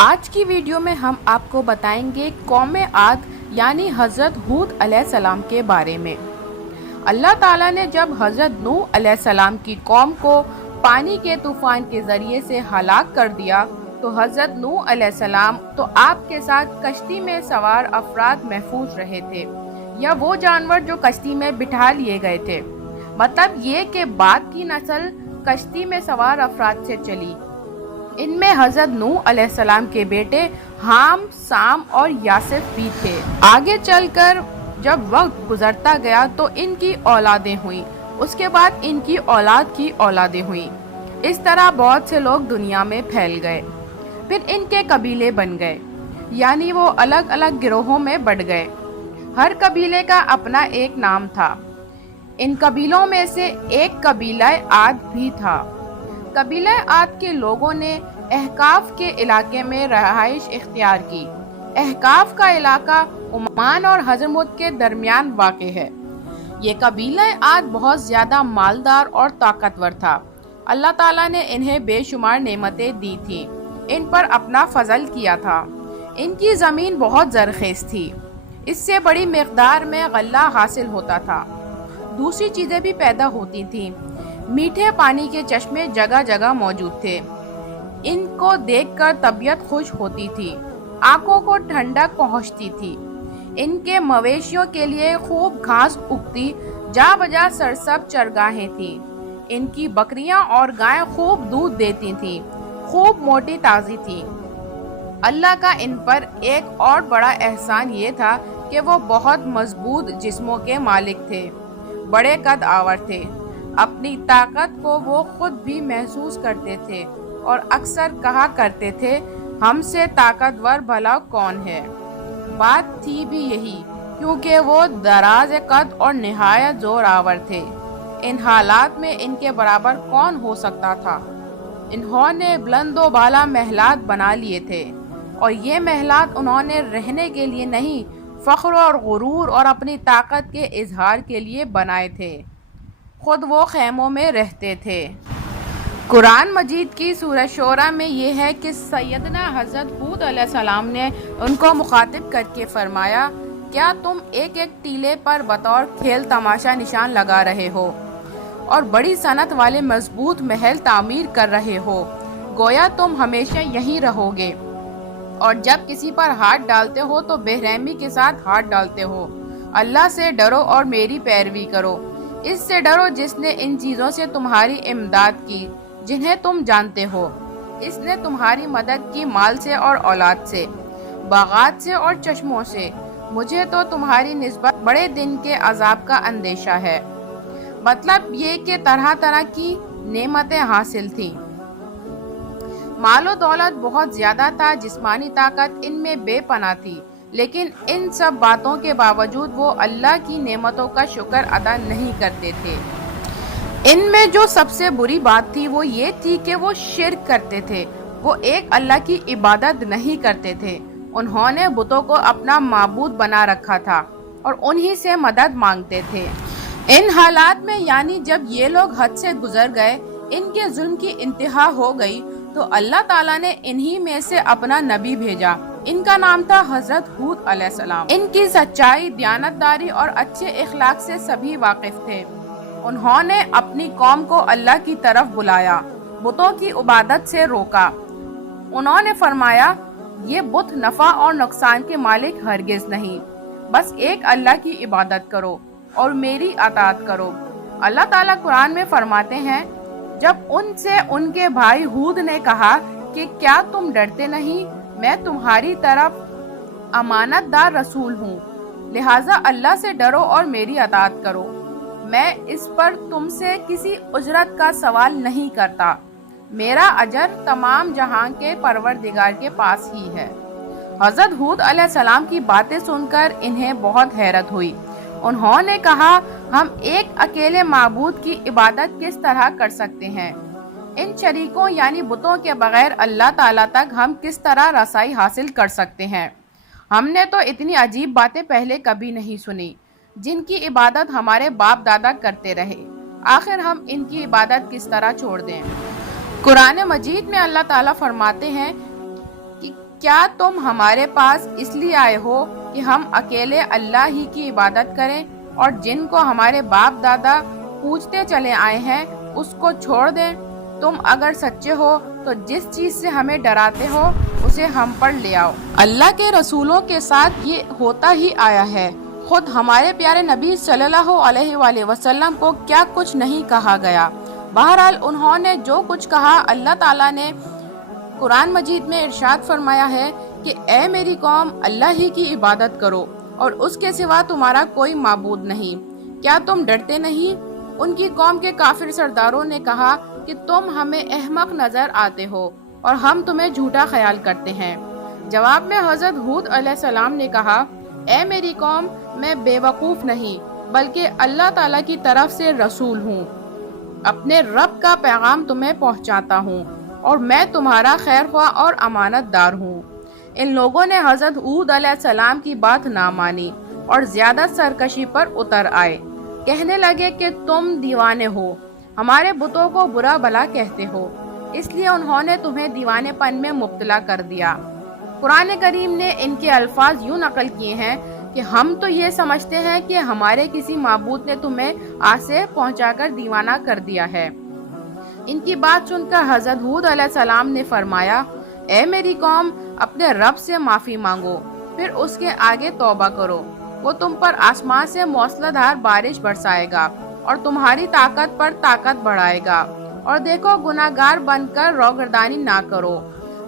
آج کی ویڈیو میں ہم آپ کو بتائیں گے قوم عاد یعنی حضرت ہود علیہ السلام کے بارے میں۔ اللہ تعالیٰ نے جب حضرت نوح علیہ السلام کی قوم کو پانی کے طوفان کے ذریعے سے ہلاک کر دیا تو حضرت نوح علیہ السلام تو آپ کے ساتھ کشتی میں سوار افراد محفوظ رہے تھے یا وہ جانور جو کشتی میں بٹھا لیے گئے تھے۔ مطلب یہ کہ بعد کی نسل کشتی میں سوار افراد سے چلی۔ ان میں حضرت نوح علیہ السلام کے بیٹے حام، سام اور یافت بھی تھے۔ آگے چل کر جب وقت گزرتا گیا تو ان کی اولادیں ہوئیں، اس کے بعد ان کی اولاد کی اولادیں ہوئیں۔ اس طرح بہت سے لوگ دنیا میں پھیل گئے۔ پھر ان کے قبیلے بن گئے، یعنی وہ الگ الگ گروہوں میں بٹ گئے۔ ہر قبیلے کا اپنا ایک نام تھا۔ ان قبیلوں میں سے ایک قبیلہ عاد بھی تھا۔ قبیلہ عاد کے لوگوں نے احقاف کے علاقے میں رہائش اختیار کی۔ احقاف کا علاقہ عمان اور حضرموت کے درمیان واقع ہے۔ یہ قبیلہ عاد بہت زیادہ مالدار اور طاقتور تھا۔ اللہ تعالیٰ نے انہیں بے شمار نعمتیں دی تھیں، ان پر اپنا فضل کیا تھا۔ ان کی زمین بہت زرخیز تھی، اس سے بڑی مقدار میں غلہ حاصل ہوتا تھا۔ دوسری چیزیں بھی پیدا ہوتی تھیں۔ میٹھے پانی کے چشمے جگہ جگہ موجود تھے۔ ان کو دیکھ کر طبیعت خوش ہوتی تھی، آنکھوں کو ٹھنڈک پہنچتی تھی۔ ان کے مویشیوں کے لیے خوب گھاس اگتی جا بجا سرسبز چرگاہیں تھیں۔ ان کی بکریاں اور گائیں خوب دودھ دیتی تھیں، خوب موٹی تازی تھیں۔ اللہ کا ان پر ایک اور بڑا احسان یہ تھا کہ وہ بہت مضبوط جسموں کے مالک تھے، بڑے قد آور تھے۔ اپنی طاقت کو وہ خود بھی محسوس کرتے تھے اور اکثر کہا کرتے تھے، ہم سے طاقتور بھلا کون ہے؟ بات تھی بھی یہی، کیونکہ وہ دراز قد اور نہایت زور آور تھے۔ ان حالات میں ان کے برابر کون ہو سکتا تھا؟ انہوں نے بلند و بالا محلات بنا لیے تھے، اور یہ محلات انہوں نے رہنے کے لیے نہیں، فخر اور غرور اور اپنی طاقت کے اظہار کے لیے بنائے تھے۔ خود وہ خیموں میں رہتے تھے۔ قرآن مجید کی سورہ شعراء میں یہ ہے کہ سیدنا حضرت ہود علیہ السلام نے ان کو مخاطب کر کے فرمایا، کیا تم ایک ایک ٹیلے پر بطور کھیل تماشا نشان لگا رہے ہو اور بڑی صنعت والے مضبوط محل تعمیر کر رہے ہو؟ گویا تم ہمیشہ یہیں رہو گے، اور جب کسی پر ہاتھ ڈالتے ہو تو بے رحمی کے ساتھ ہاتھ ڈالتے ہو۔ اللہ سے ڈرو اور میری پیروی کرو۔ اس سے ڈرو جس نے ان چیزوں سے تمہاری امداد کی جنہیں تم جانتے ہو۔ اس نے تمہاری مدد کی مال سے اور اولاد سے، باغات سے اور چشموں سے۔ مجھے تو تمہاری نسبت بڑے دن کے عذاب کا اندیشہ ہے۔ مطلب یہ کہ طرح طرح کی نعمتیں حاصل تھیں، مال و دولت بہت زیادہ تھا، جسمانی طاقت ان میں بے پناہ تھی، لیکن ان سب باتوں کے باوجود وہ اللہ کی نعمتوں کا شکر ادا نہیں کرتے تھے۔ ان میں جو سب سے بری بات تھی وہ یہ تھی کہ وہ شرک کرتے تھے۔ وہ ایک اللہ کی عبادت نہیں کرتے تھے، انہوں نے بتوں کو اپنا معبود بنا رکھا تھا اور انہی سے مدد مانگتے تھے۔ ان حالات میں یعنی جب یہ لوگ حد سے گزر گئے، ان کے ظلم کی انتہا ہو گئی، تو اللہ تعالیٰ نے انہی میں سے اپنا نبی بھیجا۔ ان کا نام تھا حضرت ہود علیہ السلام۔ ان کی سچائی، دیانتداری اور اچھے اخلاق سے سبھی واقف تھے۔ انہوں نے اپنی قوم کو اللہ کی طرف بلایا، بتوں کی عبادت سے روکا۔ انہوں نے فرمایا، یہ بت نفع اور نقصان کے مالک ہرگز نہیں، بس ایک اللہ کی عبادت کرو اور میری اطاعت کرو۔ اللہ تعالیٰ قرآن میں فرماتے ہیں، جب ان سے ان کے بھائی ہود نے کہا کہ کیا تم ڈرتے نہیں، میں تمہاری طرف امانت دار رسول ہوں، لہٰذا اللہ سے ڈرو اور میری اطاعت کرو۔ میں اس پر تم سے کسی اجرت کا سوال نہیں کرتا، میرا اجر تمام جہاں کے پروردگار کے پاس ہی ہے۔ حضرت ہود علیہ السلام کی باتیں سن کر انہیں بہت حیرت ہوئی۔ انہوں نے کہا، ہم ایک اکیلے معبود کی عبادت کس طرح کر سکتے ہیں؟ ان شریکوں یعنی بتوں کے بغیر اللہ تعالیٰ تک ہم کس طرح رسائی حاصل کر سکتے ہیں؟ ہم نے تو اتنی عجیب باتیں پہلے کبھی نہیں سنی، جن کی عبادت ہمارے باپ دادا کرتے رہے، آخر ہم ان کی عبادت کس طرح چھوڑ دیں؟ قرآن مجید میں اللہ تعالیٰ فرماتے ہیں کہ کیا تم ہمارے پاس اس لیے آئے ہو کہ ہم اکیلے اللہ ہی کی عبادت کریں اور جن کو ہمارے باپ دادا پوجتے چلے آئے ہیں اس کو چھوڑ دیں؟ تم اگر سچے ہو تو جس چیز سے ہمیں ڈراتے ہو اسے ہم پر لے آؤ۔ اللہ کے رسولوں کے ساتھ یہ ہوتا ہی آیا ہے۔ خود ہمارے پیارے نبی صلی اللہ علیہ وآلہ وسلم کو کیا کچھ نہیں کہا گیا۔ بہرحال انہوں نے جو کچھ کہا، اللہ تعالیٰ نے قرآن مجید میں ارشاد فرمایا ہے کہ اے میری قوم، اللہ ہی کی عبادت کرو اور اس کے سوا تمہارا کوئی معبود نہیں۔ کیا تم ڈرتے نہیں؟ ان کی قوم کے کافر سرداروں نے کہا کہ تم ہمیں احمق نظر آتے ہو اور ہم تمہیں جھوٹا خیال کرتے ہیں۔ جواب میں حضرت ہود علیہ السلام نے کہا، اے میری قوم، میں بے وقوف نہیں بلکہ اللہ تعالیٰ کی طرف سے رسول ہوں، اپنے رب کا پیغام تمہیں پہنچاتا ہوں اور میں تمہارا خیر خواہ اور امانت دار ہوں۔ ان لوگوں نے حضرت ہود علیہ السلام کی بات نہ مانی اور زیادہ سرکشی پر اتر آئے۔ کہنے لگے کہ تم دیوانے ہو، ہمارے بتوں کو برا بھلا کہتے ہو، اس لیے انہوں نے تمہیں دیوانے پن میں مبتلا کر دیا۔ قرآن کریم نے ان کے الفاظ یوں نقل کیے ہیں کہ ہم تو یہ سمجھتے ہیں کہ ہمارے کسی معبود نے تمہیں آج سے پہنچا کر دیوانہ کر دیا ہے۔ ان کی بات سن کر حضرت ہود علیہ السلام نے فرمایا، اے میری قوم، اپنے رب سے معافی مانگو، پھر اس کے آگے توبہ کرو، وہ تم پر آسمان سے موسلا دھار بارش برسائے گا اور تمہاری طاقت پر طاقت بڑھائے گا، اور دیکھو گناہگار بن کر روگردانی نہ کرو۔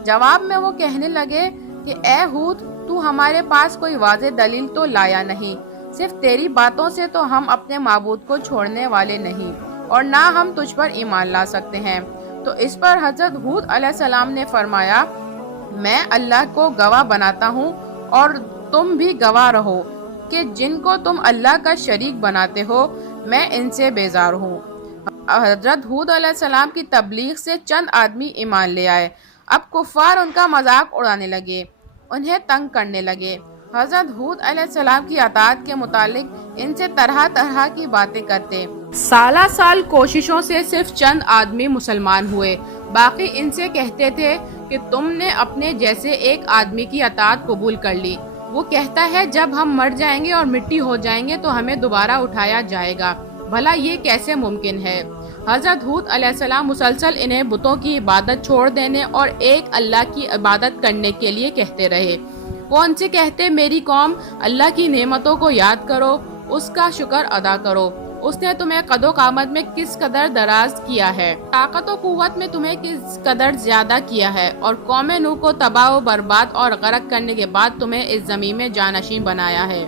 جواب میں وہ کہنے لگے کہ اے ہود، تو ہمارے پاس کوئی واضح دلیل تو لایا نہیں، صرف تیری باتوں سے تو ہم اپنے معبود کو چھوڑنے والے نہیں اور نہ ہم تجھ پر ایمان لا سکتے ہیں۔ تو اس پر حضرت ہود علیہ السلام نے فرمایا، میں اللہ کو گواہ بناتا ہوں اور تم بھی گواہ رہو کہ جن کو تم اللہ کا شریک بناتے ہو میں ان سے بیزار ہوں۔ حضرت ہود علیہ السلام کی تبلیغ سے چند آدمی ایمان لے آئے۔ اب کفار ان کا مذاق اڑانے لگے، انہیں تنگ کرنے لگے۔ حضرت ہود علیہ السلام کی اطاعت کے متعلق ان سے طرح طرح کی باتیں کرتے۔ سالہ سال کوششوں سے صرف چند آدمی مسلمان ہوئے، باقی ان سے کہتے تھے کہ تم نے اپنے جیسے ایک آدمی کی اطاعت قبول کر لی، وہ کہتا ہے جب ہم مر جائیں گے اور مٹی ہو جائیں گے تو ہمیں دوبارہ اٹھایا جائے گا، بھلا یہ کیسے ممکن ہے؟ حضرت ہود علیہ السلام مسلسل انہیں بتوں کی عبادت چھوڑ دینے اور ایک اللہ کی عبادت کرنے کے لیے کہتے رہے۔ وہ ان سے کہتے، میری قوم، اللہ کی نعمتوں کو یاد کرو، اس کا شکر ادا کرو، اس نے تمہیں قد و قامت میں کس قدر دراز کیا ہے، طاقت و قوت میں تمہیں کس قدر زیادہ کیا ہے، اور قوم نوح کو تباہ و برباد اور غرق کرنے کے بعد تمہیں اس زمین میں جانشین بنایا ہے،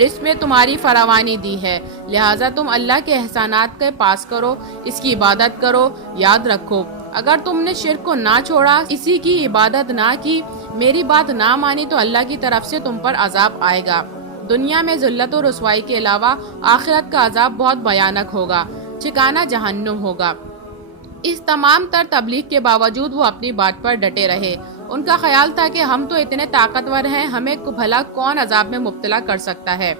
رزق میں تمہاری فراوانی دی ہے، لہٰذا تم اللہ کے احسانات کے پاس کرو، اس کی عبادت کرو۔ یاد رکھو، اگر تم نے شرک کو نہ چھوڑا، اسی کی عبادت نہ کی، میری بات نہ مانی تو اللہ کی طرف سے تم پر عذاب آئے گا۔ دنیا میں ذلت و رسوائی کے علاوہ آخرت کا عذاب بہت بھیانک ہوگا، ٹھکانہ جہنم ہوگا۔ اس تمام تر تبلیغ کے باوجود وہ اپنی بات پر ڈٹے رہے۔ ان کا خیال تھا کہ ہم تو اتنے طاقتور ہیں، ہمیں بھلا کون عذاب میں مبتلا کر سکتا ہے۔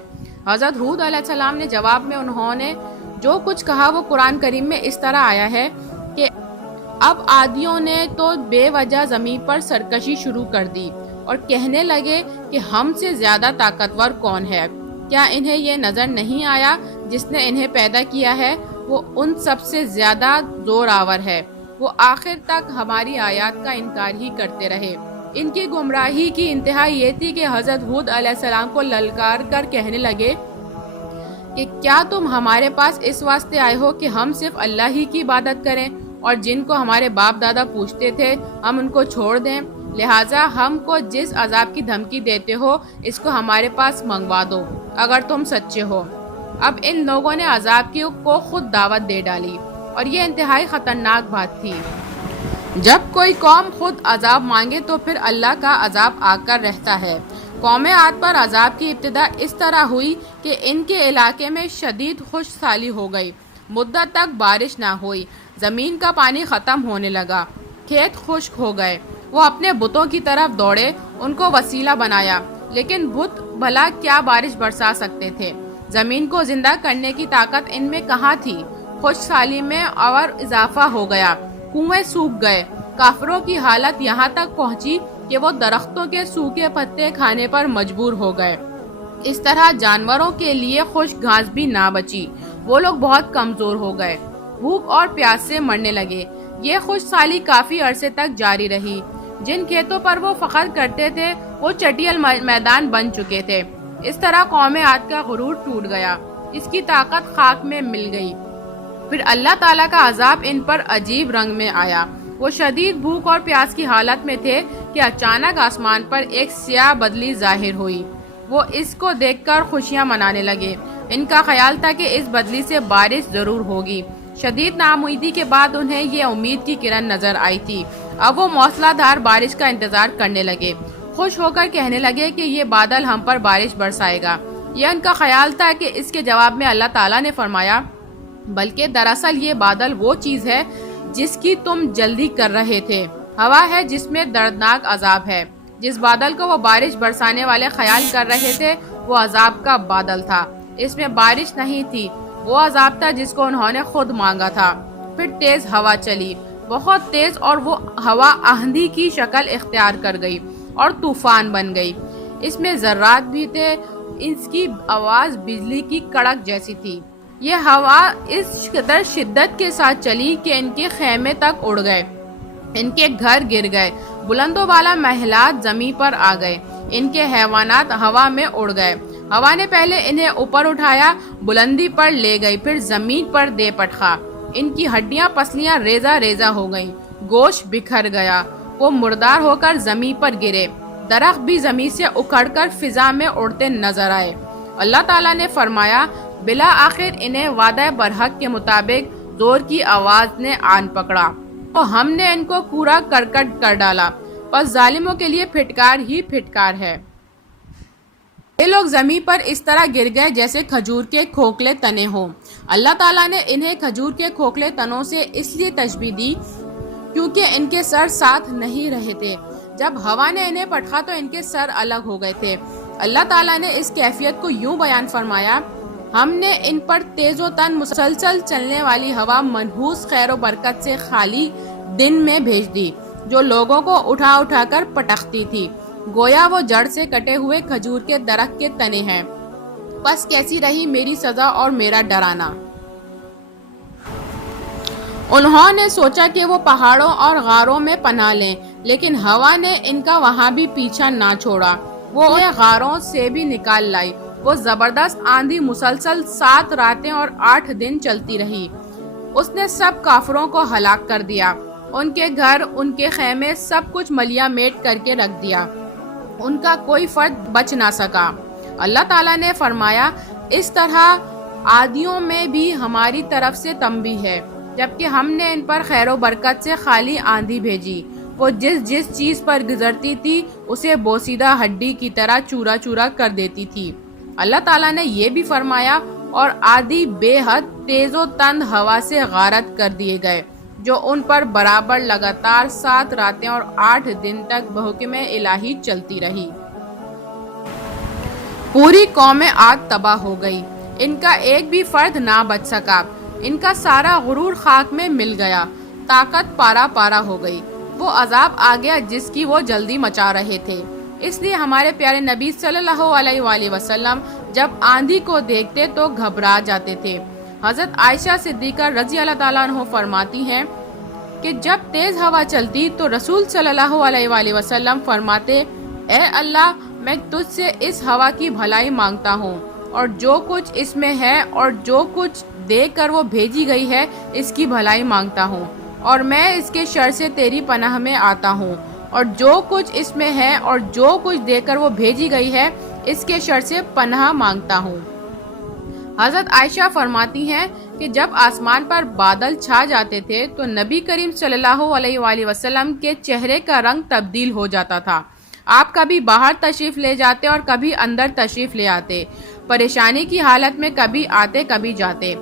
حضرت ہود علیہ السلام نے جواب میں انہوں نے جو کچھ کہا وہ قرآن کریم میں اس طرح آیا ہے کہ اب عادیوں نے تو بے وجہ زمین پر سرکشی شروع کر دی اور کہنے لگے کہ ہم سے زیادہ طاقتور کون ہے؟ کیا انہیں یہ نظر نہیں آیا جس نے انہیں پیدا کیا ہے وہ ان سب سے زیادہ زور آور ہے؟ وہ آخر تک ہماری آیات کا انکار ہی کرتے رہے۔ ان کی گمراہی کی انتہا یہ تھی کہ حضرت ہود علیہ السلام کو للکار کر کہنے لگے کہ کیا تم ہمارے پاس اس واسطے آئے ہو کہ ہم صرف اللہ ہی کی عبادت کریں اور جن کو ہمارے باپ دادا پوچھتے تھے ہم ان کو چھوڑ دیں؟ لہٰذا ہم کو جس عذاب کی دھمکی دیتے ہو اس کو ہمارے پاس منگوا دو اگر تم سچے ہو۔ اب ان لوگوں نے عذاب کی کو خود دعوت دے ڈالی اور یہ انتہائی خطرناک بات تھی۔ جب کوئی قوم خود عذاب مانگے تو پھر اللہ کا عذاب آ کر رہتا ہے۔ قوم عاد پر عذاب کی ابتدا اس طرح ہوئی کہ ان کے علاقے میں شدید خشک سالی ہو گئی، مدت تک بارش نہ ہوئی، زمین کا پانی ختم ہونے لگا، کھیت خشک ہو گئے۔ وہ اپنے بتوں کی طرف دوڑے، ان کو وسیلہ بنایا، لیکن بت بھلا کیا بارش برسا سکتے تھے؟ زمین کو زندہ کرنے کی طاقت ان میں کہاں تھی؟ خشک سالی میں اور اضافہ ہو گیا، کنویں سوکھ گئے۔ کافروں کی حالت یہاں تک پہنچی کہ وہ درختوں کے سوکھے پتے کھانے پر مجبور ہو گئے۔ اس طرح جانوروں کے لیے خشک گھاس بھی نہ بچی، وہ لوگ بہت کمزور ہو گئے، بھوک اور پیاس سے مرنے لگے۔ یہ خشک سالی کافی عرصے تک جاری رہی۔ جن کھیتوں پر وہ فخر کرتے تھے وہ چٹیل میدان بن چکے تھے۔ اس طرح قوم عاد کا غرور ٹوٹ گیا، اس کی طاقت خاک میں مل گئی۔ پھر اللہ تعالیٰ کا عذاب ان پر عجیب رنگ میں آیا۔ وہ شدید بھوک اور پیاس کی حالت میں تھے کہ اچانک آسمان پر ایک سیاہ بدلی ظاہر ہوئی۔ وہ اس کو دیکھ کر خوشیاں منانے لگے۔ ان کا خیال تھا کہ اس بدلی سے بارش ضرور ہوگی۔ شدید ناامیدی کے بعد انہیں یہ امید کی کرن نظر آئی تھی۔ اب وہ موسلا دھار بارش کا انتظار کرنے لگے، خوش ہو کر کہنے لگے کہ یہ بادل ہم پر بارش برسائے گا۔ یہ ان کا خیال تھا کہ اس کے جواب میں اللہ تعالیٰ نے فرمایا، بلکہ دراصل یہ بادل وہ چیز ہے جس کی تم جلدی کر رہے تھے، ہوا ہے جس میں دردناک عذاب ہے۔ جس بادل کو وہ بارش برسانے والے خیال کر رہے تھے وہ عذاب کا بادل تھا، اس میں بارش نہیں تھی، وہ عذاب تھا جس کو انہوں نے خود مانگا تھا۔ پھر تیز ہوا چلی، بہت تیز، اور وہ ہوا آندھی کی شکل اختیار کر گئی اور طوفان بن گئی۔ اس میں ذرات بھی تھے، اس کی آواز بجلی کی کڑک جیسی تھی۔ یہ ہوا اس قدر شدت کے ساتھ چلی کہ ان کے خیمے تک اڑ گئے، ان کے گھر گر گئے، بلند و بالا محلات زمین پر آ گئے، ان کے حیوانات ہوا میں اڑ گئے۔ ہوا نے پہلے انہیں اوپر اٹھایا، بلندی پر لے گئی، پھر زمین پر دے پٹخا۔ ان کی ہڈیاں پسلیاں ریزہ ریزہ ہو گئیں، گوشت بکھر گیا، وہ مردار ہو کر زمین پر گرے۔ درخت بھی زمین سے اکھڑ کر فضا میں اڑتے نظر آئے۔ اللہ تعالیٰ نے فرمایا، بالآخر انہیں وعدہ برحق کے مطابق زور کی آواز نے آن پکڑا اور ہم نے ان کو کوڑا کرکٹ کر ڈالا، پس ظالموں کے لیے پھٹکار ہی پھٹکار ہے۔ یہ لوگ زمین پر اس طرح گر گئے جیسے کھجور کے کھوکھلے تنے ہوں۔ اللہ تعالیٰ نے انہیں کھجور کے کھوکھلے تنوں سے اس لیے تشبیہ دی کیونکہ ان کے سر ساتھ نہیں رہے تھے۔ جب ہوا نے انہیں پٹخا تو ان کے سر الگ ہو گئے تھے۔ اللہ تعالیٰ نے اس کیفیت کو یوں بیان فرمایا، ہم نے ان پر تیز و تن مسلسل چلنے والی ہوا منحوس خیر و برکت سے خالی دن میں بھیج دی، جو لوگوں کو اٹھا اٹھا کر پٹختی تھی، گویا وہ جڑ سے کٹے ہوئے کھجور کے درخت کے تنے ہیں۔ پس کیسی رہی میری سزا اور میرا ڈرانا۔ انہوں نے سوچا کہ وہ پہاڑوں اور غاروں میں پناہ لیں، لیکن ہوا نے ان کا وہاں بھی پیچھا نہ چھوڑا، وہ انہیں غاروں سے بھی نکال لائی۔ وہ زبردست آندھی مسلسل 7 راتیں اور 8 دن چلتی رہی۔ اس نے سب کافروں کو ہلاک کر دیا، ان کے گھر، ان کے خیمے، سب کچھ ملیا میٹ کر کے رکھ دیا، ان کا کوئی فرد بچ نہ سکا۔ اللہ تعالیٰ نے فرمایا، اس طرح عادیوں میں بھی ہماری طرف سے تنبیہ ہے، جبکہ ہم نے ان پر خیر و برکت سے خالی آندھی بھیجی، وہ جس چیز پر گزرتی تھی اسے بوسیدہ ہڈی کی طرح چورا چورا کر دیتی تھی۔ اللہ تعالیٰ نے یہ بھی فرمایا، اور عادی بے حد تیز و تند ہوا سے غارت کر دیے گئے، جو ان پر برابر لگاتار 7 راتیں اور 8 دن تک بحکم الہی چلتی رہی۔ پوری قوم عاد تباہ ہو گئی، ان کا ایک بھی فرد نہ بچ سکا، ان کا سارا غرور خاک میں مل گیا، طاقت پارا پارا ہو گئی، وہ عذاب آ گیا جس کی وہ جلدی مچا رہے تھے۔ اس لیے ہمارے پیارے نبی صلی اللہ علیہ وآلہ وسلم جب آندھی کو دیکھتے تو گھبرا جاتے تھے۔ حضرت عائشہ صدیقہ رضی اللہ تعالیٰ عنہ فرماتی ہیں کہ جب تیز ہوا چلتی تو رسول صلی اللہ علیہ وآلہ وسلم فرماتے، اے اللہ، میں تجھ سے اس ہوا کی بھلائی مانگتا ہوں، اور جو کچھ اس میں ہے اور جو کچھ دے کر وہ بھیجی گئی ہے اس کی بھلائی مانگتا ہوں، اور میں اس کے شر سے تیری پناہ میں آتا ہوں، اور جو کچھ اس میں ہے اور جو کچھ دے کر وہ بھیجی گئی ہے اس کے شر سے پناہ مانگتا ہوں۔ حضرت عائشہ فرماتی ہیں کہ جب آسمان پر بادل چھا جاتے تھے تو نبی کریم صلی اللہ علیہ وآلہ وسلم کے چہرے کا رنگ تبدیل ہو جاتا تھا۔ آپ کبھی باہر تشریف لے جاتے اور کبھی اندر تشریف لے آتے، پریشانی کی حالت میں کبھی آتے کبھی جاتے۔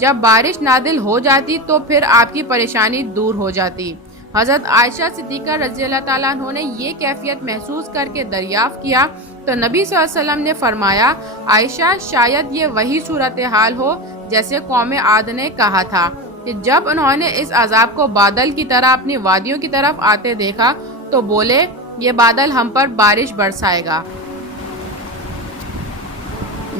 جب بارش نازل ہو جاتی تو پھر آپ کی پریشانی دور ہو جاتی۔ حضرت عائشہ صدیقہ رضی اللہ تعالیٰ عنہ نے یہ کیفیت محسوس کر کے دریافت کیا تو نبی صلی اللہ علیہ وسلم نے فرمایا، عائشہ، شاید یہ وہی صورتحال ہو جیسے قوم عاد نے کہا تھا کہ جب انہوں نے اس عذاب کو بادل کی طرح اپنی وادیوں کی طرف آتے دیکھا تو بولے، یہ بادل ہم پر بارش برسائے گا۔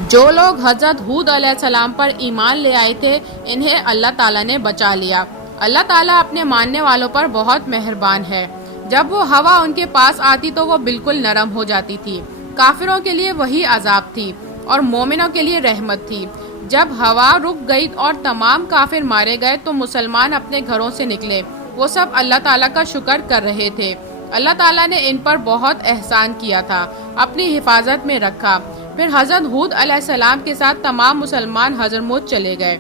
جو لوگ حضرت ہود علیہ السلام پر ایمان لے آئے تھے انہیں اللہ تعالیٰ نے بچا لیا۔ اللہ تعالیٰ اپنے ماننے والوں پر بہت مہربان ہے۔ جب وہ ہوا ان کے پاس آتی تو وہ بالکل نرم ہو جاتی تھی۔ کافروں کے لیے وہی عذاب تھی اور مومنوں کے لیے رحمت تھی۔ جب ہوا رک گئی اور تمام کافر مارے گئے تو مسلمان اپنے گھروں سے نکلے۔ وہ سب اللہ تعالیٰ کا شکر کر رہے تھے۔ اللہ تعالیٰ نے ان پر بہت احسان کیا تھا، اپنی حفاظت میں رکھا۔ پھر حضرت ہود علیہ السلام کے ساتھ تمام مسلمان حضرموت چلے گئے۔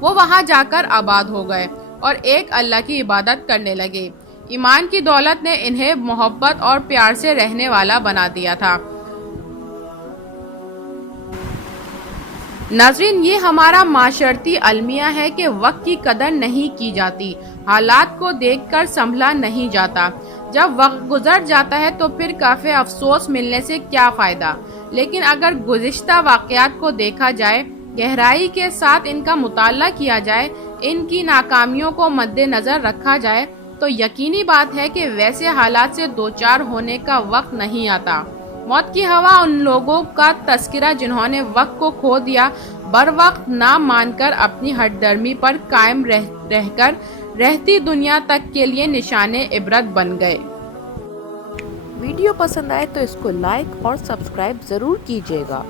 وہ وہاں جا کر آباد ہو گئے اور ایک اللہ کی عبادت کرنے لگے۔ ایمان کی دولت نے انہیں محبت اور پیار سے رہنے والا بنا دیا تھا۔ ناظرین، یہ ہمارا معاشرتی المیہ ہے کہ وقت کی قدر نہیں کی جاتی، حالات کو دیکھ کر سنبھلا نہیں جاتا۔ جب وقت گزر جاتا ہے تو پھر کافی افسوس ملنے سے کیا فائدہ، لیکن اگر گزشتہ واقعات کو دیکھا جائے، گہرائی کے ساتھ ان کا مطالعہ کیا جائے، ان کی ناکامیوں کو مد نظر رکھا جائے تو یقینی بات ہے کہ ویسے حالات سے دوچار ہونے کا وقت نہیں آتا۔ موت کی ہوا ان لوگوں کا تذکرہ جنہوں نے وقت کو کھو دیا، بر وقت نہ مان کر اپنی ہٹ درمی پر قائم رہ کر رہتی دنیا تک کے لیے نشان عبرت بن گئے۔ ویڈیو پسند آئے تو اس کو لائک اور سبسکرائب ضرور کیجیے گا۔